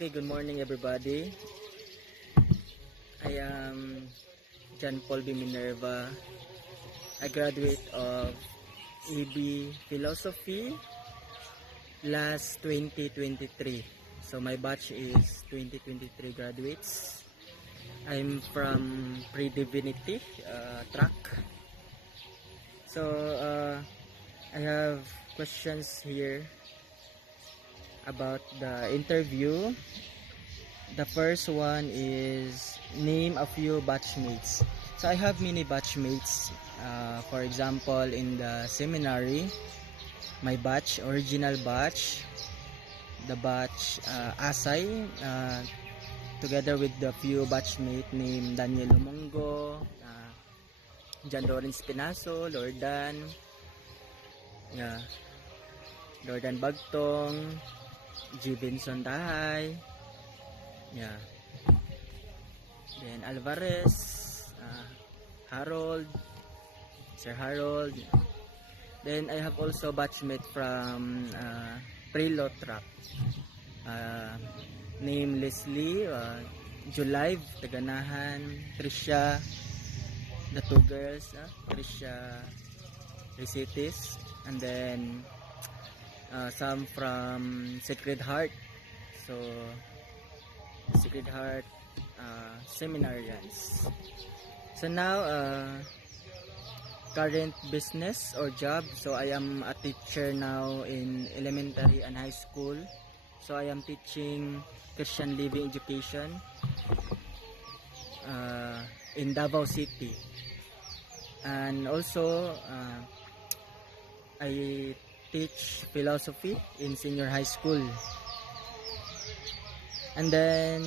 Okay, good morning everybody. I am John Paul B. Minerva. I graduate of EB Philosophy last 2023. So my batch is 2023 graduates. I'm from Pre-Divinity track. So I have questions here about the interview. The first one is name a few batchmates. So I have many batchmates. For example, in the seminary, my batch, original batch, the batch Asay, together with the few batchmate named Daniel Lumongo, John Lawrence Pinaso, Lordan, Lordan Bagtong, G. Benson Dahay, then Alvarez, Harold, Sir Harold. Then I have also batchmate from Prelo track, named Leslie, Julive, Taganahan, Trisha, the two girls, Trisha Recitis, and then some from Sacred Heart. So Sacred Heart seminarians. So now current business or job. So I am a teacher now in elementary and high school. So I am teaching Christian Living Education in Davao City, and also I teach philosophy in senior high school. And then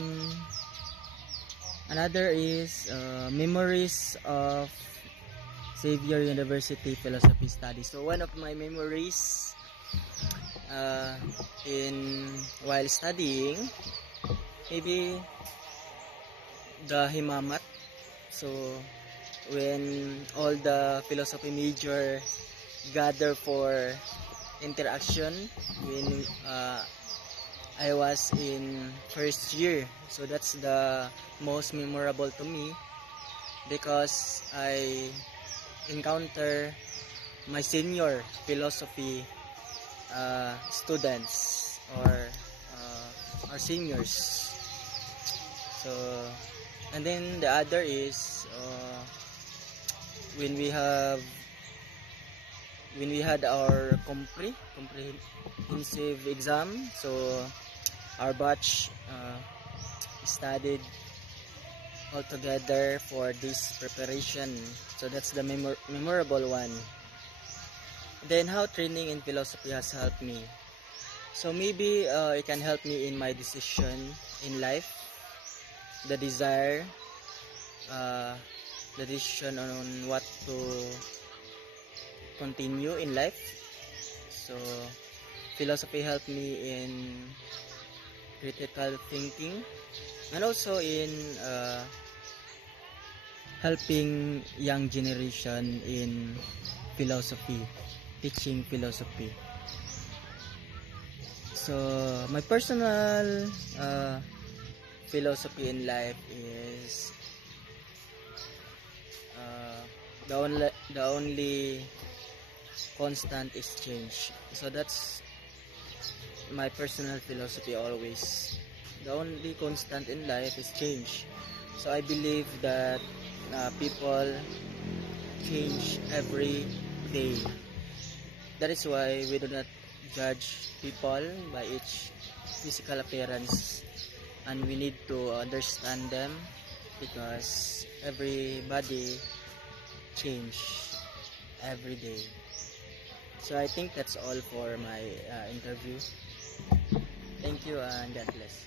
another is memories of Xavier University Philosophy Studies. So one of my memories while studying, maybe the Himamat. So when all the philosophy major gather for interaction when I was in first year. So that's the most memorable to me, because I encounter my senior philosophy students or our seniors. So, and then the other is when we had our comprehensive exam. So our batch studied all together for this preparation. So that's the memorable one. Then how training in philosophy has helped me. So maybe it can help me in my decision in life, the desire, the decision on what to continue in life. So philosophy helped me in critical thinking, and also in helping young generation in philosophy, teaching philosophy. So my personal philosophy in life is the only constant is change. So that's my personal philosophy always. The only constant in life is change. So I believe that people change every day. That is why we do not judge people by each physical appearance, and we need to understand them, because everybody change every day. So I think that's all for my interview. Thank you and God bless.